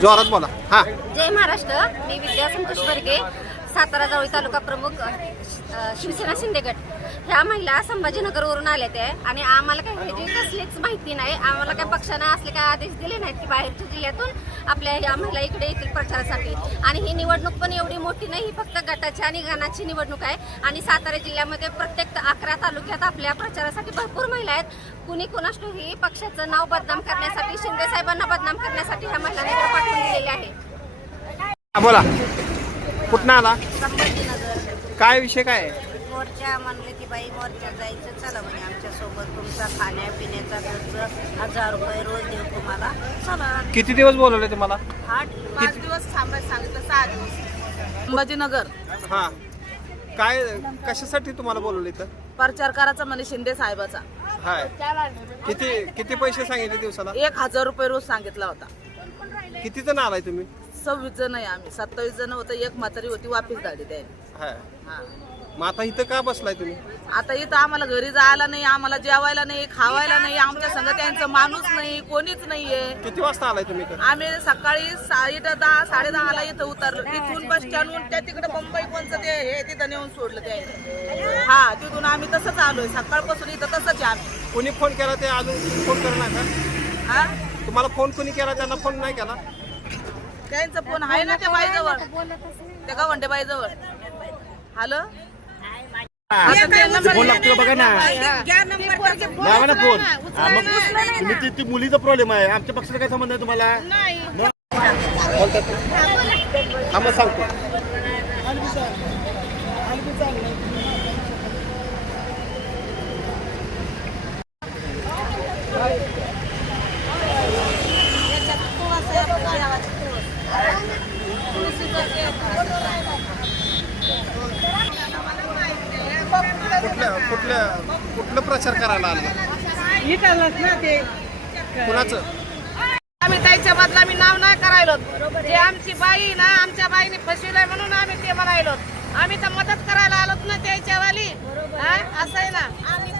जोरात बोला. हा. जय महाराष्ट्र. मी विद्या संतोष वर्गे सातारा जावळी तालुका प्रमुख शिवसेना शिंदेगड. ह्या महिला संभाजीनगरवरून आल्या त्या आणि आम्हाला काही म्हणजे ह्याची कसलीच माहिती नाही. आम्हाला काही पक्षानं असले काय आदेश दिले नाहीत की बाहेरच्या जिल्ह्यातून आपल्या ह्या महिला इकडे येतील प्रचारासाठी. आणि ही निवडणूक पण एवढी मोठी नाही ही फक्त गटाची आणि गणाची निवडणूक आहे. आणि सातारा जिल्ह्यामध्ये प्रत्येक अकरा तालुक्यात आपल्या प्रचारासाठी भरपूर महिला आहेत. कुणी कुणाष्टो ही पक्षाचं नाव बदनाम करण्यासाठी शिंदे साहेबांना बदनाम करण्यासाठी ह्या महिलांनी पाठवून दिलेले आहे. बोला. कुठं आला? काय विषय काय आहे? मोर्चा म्हणलं की बाई मोर्चा जायचं. चला म्हणे आमच्यासोबत तुमचा खाण्यापिण्याचा खर्च हजार रुपये रोज देऊ तुम्हाला. चला. किती दिवस बोलवले तुम्हाला? आठ पाच दिवस थांबायला सांगितलं सहा दिवस. संभाजीनगर. हा. काय कशासाठी तुम्हाला बोलवले इथं? प्रचार करायचा म्हणे शिंदे साहेबाचा. हाय. किती किती पैसे सांगितले दिवसाला? एक हजार रुपये रोज सांगितला होता. किती जण आलाय तुम्ही? सव्वीस जण आहे आम्ही. सत्तावीस जण होतं एक म्हातारी होती वापिस झाली हाय. हा. मग आता इथं का बसलाय तुम्ही? आता इथं आम्हाला घरी जायला नाही आम्हाला जेवायला नाही खावायला नाही आमच्या संग त्यांचं माणूस नाही कोणीच नाहीये. किती वाजता आलाय तुम्ही इथं? आम्ही सकाळी सा- इथं दहा साडे दहाला इथं उतरलो. इथून बस स्टँडहून त्या तिकडे मुंबई कोणचं ते हे तिथं नेऊन सोडलं ते. हा तिथून आम्ही तसंच आलोय. सकाळपासून इथं तसंच आहे आम्ही. कोणी फोन केला ते अजून फोन करणार का? हा? तुम्हाला फोन कोणी केला? त्यांना फोन नाही केला? त्यांचा फोन आहे ना त्या बाईजवळ. त्या गवंडे बाईजवळ. हॅलो फोन लागतो बघा ना. लावा ना फोन. हा, मग तुम्ही ती- ती मुलीचा प्रॉब्लेम आहे. आमच्या पक्षाचा काय संबंध आहे तुम्हाला? हा मग सांगतो. कुठल्या कुठल्या कुठलं प्रचार करायला आला? कुणाचं? आम्ही त्याच्या बदला मी नाव नाही करायलो. जे आमची बाई ना आमच्या बाईने फसविलंय म्हणून आम्ही ते म्हणायलो. आम्ही तर मदत करायला आलोत ना त्याच्या वाली हा? असं आहे ना? आम्ही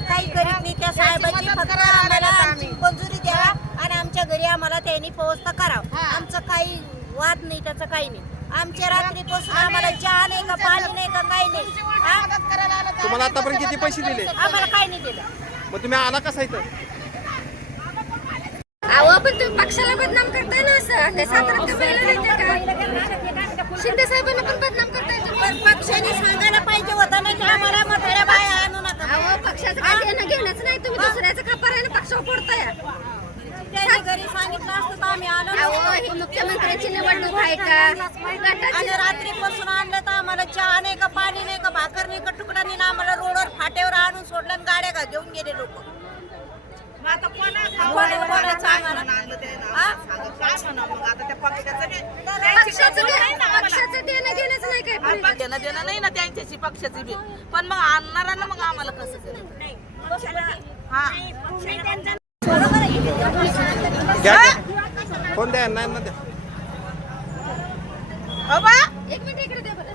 काही करीत नाही. त्या साहेबाची फक्त आम्हाला आमची मंजुरी द्या आणि आमच्या घरी आम्हाला त्यांनी व्यवस्था करावं. आमचं काही वाद नाही त्याचं काही नाही. आमच्या रात्रीपासून आम्हाला चहा नाही का पाणी नाही का काही नाही. हा? तुम्हाला आतापर्यंत किती पैसे दिले? आम्हाला काही नाही दिलं. मग तुम्ही आला कसा इथं? अहो पण तुम्ही पक्षाला बदनाम करताय ना असं. ते का? शिंदे साहेबांना पण बदनाम करताय पण पक्षाने सांगायला पाहिजे होता नाही की आम्हाला म्हाताऱ्या बाया आणू नका. अहो पक्षाचं काय घेणं घेणंच नाही तुम्ही. दुसऱ्याचं खबर आहे ना पक्षावर पडताय घरी सांगितलं असतं तर आम्ही आलो अहो ही मुख्यमंत्र्यांची निवडणूक आहे का? आणि रात्रीपासून आणलं तर आम्हाला चहा नाही का पाणी नाही का भाकर नाही का तुकडा नाही ना आम्हाला रोडवर फाट्यावर आणून सोडलं आणि गाड्या का घेऊन गेले लोक. मग आता कोणा- कोणा- आम्हाला? ना. हा? सांगा, काय म्हणावं मग? आता त्या पक्षाचं बी- पक्षाचं दे- पक्षाचं देणं घेणंच नाही काय पण. आपण देणं देणं नाही ना त्यांच्याशी पक्षाची बी. पण मग आणणाऱ्यांना मग आम्हाला कसं? हा. घ्या घ्या. फोन द्या? नाही ना द्या. हो बा एक मिनिट इकडे दे बरं.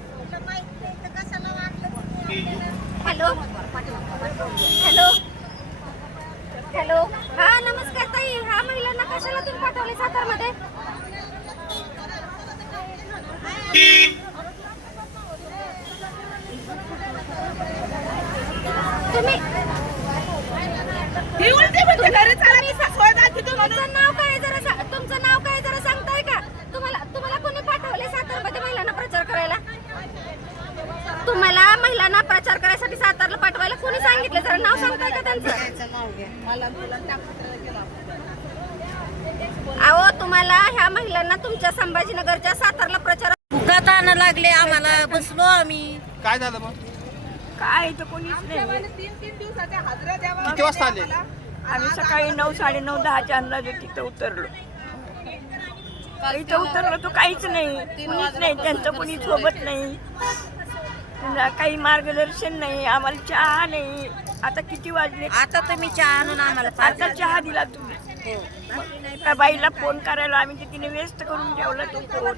हॅलो? हॅलो? हॅलो? हा नमस्कार ताई. हा महिलांना कशाला तुम्ही पाठवले सातारमध्ये? तुम्ही ही उलटी म्हणते घरी चला मी सासवड जाते तू म्हणून. तुमचं नाव काय आहे जरा सा- तुमचं नाव काय आहे जरा सांगताय का? तुम्हाला तुम्हाला कोणी पाठवले सातारमध्ये महिलांना प्रचार करायला? तुम्हाला महिलांना प्रचार करायसाठी सातारला पाठवायला कोणी सांगितलं? जरा नाव सांगताय का त्यांचं? अहो तुम्हाला ह्या महिलांना तुमच्या संभाजीनगरच्या सातारला प्रचार आणं लागले आम्हाला. बसलो आम्ही. काय झालं मग? काय इथं कोणीच नाही. किती वाजता आले? आम्ही सकाळी नऊ साडेनऊ दहाच्या अंदाजे तिथं उतरलो. इथं उतरलो तो काहीच नाही. कुणीच नाही. त्यांचं कोणी सोबत नाही. काही मार्गदर्शन नाही. आम्हाला चहा नाही. आता किती वाजले? आता तुम्ही चहा आणून आम्हाला आता चहा दिला तुम्ही. त्या बाईला फोन करायला आम्ही ते तिने व्यस्त करून ठेवला तो फोन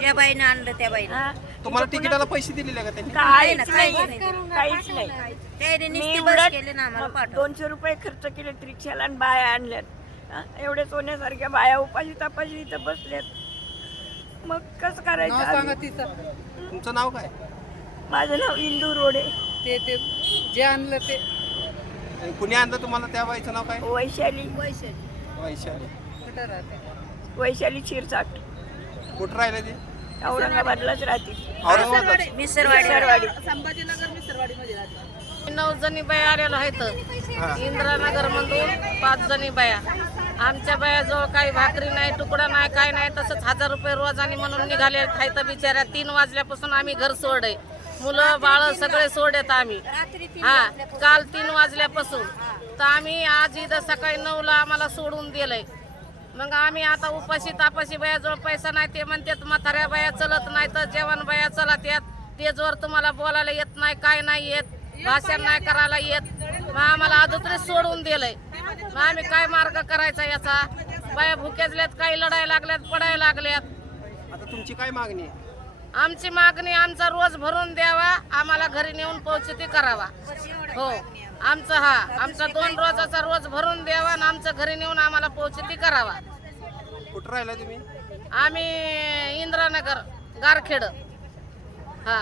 त्या बाईनं आणलं त्या बाईनं. हा. तुम्हाला तिकिटाला पैसे दिलेले का त्यांनी? काहीच नाही, नाही काहीच नाही. मी उलट दोनशे रुपये खर्च केले रिक्षाला आणि बाया आणल्यात. हा, एवढे सोन्यासारख्या बाया उपाशी तापाशी इथं बसल्यात. मग कसं करायचं? तुमचं नाव काय? माझं नाव इंदू रोडे. ते ते जे आणलं ते. आणि कुणी आणलं तुम्हाला त्या बाईचं नाव काय? वैशाली. वैशाली. कुठं राहते? वैशाली शिरसाट. कुठं राहिले ते? औरंगाबादलाच राहते. औरंगाबाद. मिसरवाडी. सरवाडी नऊ जणी बाया आलेलो आहेत. इंदिरानगर मधून पाच जणी बाया. आमच्या बायाजवळ काही भाकरी नाही तुकडा नाही काय नाही. तसंच हजार रुपये रोजानी म्हणून निघाले आहेत. बिचाऱ्या तीन वाजल्यापासून आम्ही घर सोडय मुलं बाळ सगळे सोडत आम्ही. हा काल तीन वाजल्यापासून. तर आम्ही आज इथं सकाळी नऊला आम्हाला सोडून दिलंय. मग आम्ही आता उपाशी तापाशी बायाजवळ पैसा नाही ते म्हणतात म्हाताऱ्या बाया चलत नाही तर जेवण बाया चलत येत. तेजवर तुम्हाला बोलायला येत नाही काय नाही येत. भाषण नाही करायला येत. मग आम्हाला अदोतरी सोडून दिलंय. मग आम्ही काय मार्ग करायचा याचा? बाया भुकेजल्यात काही लढायला लागल्यात पडायला लागल्यात. आता तुमची काय मागणी आहे? आमची मागणी आमचा रोज भरून द्यावा आम्हाला घरी नेऊन पोहोचती करावा. हो आमचं हा आमचा दोन रोजाचा रोज भरून द्यावा आणि आमचं घरी नेऊन आम्हाला पोहोचती करावा. कुठं राहिला तुम्ही? आम्ही इंद्रानगर गारखेड. हा.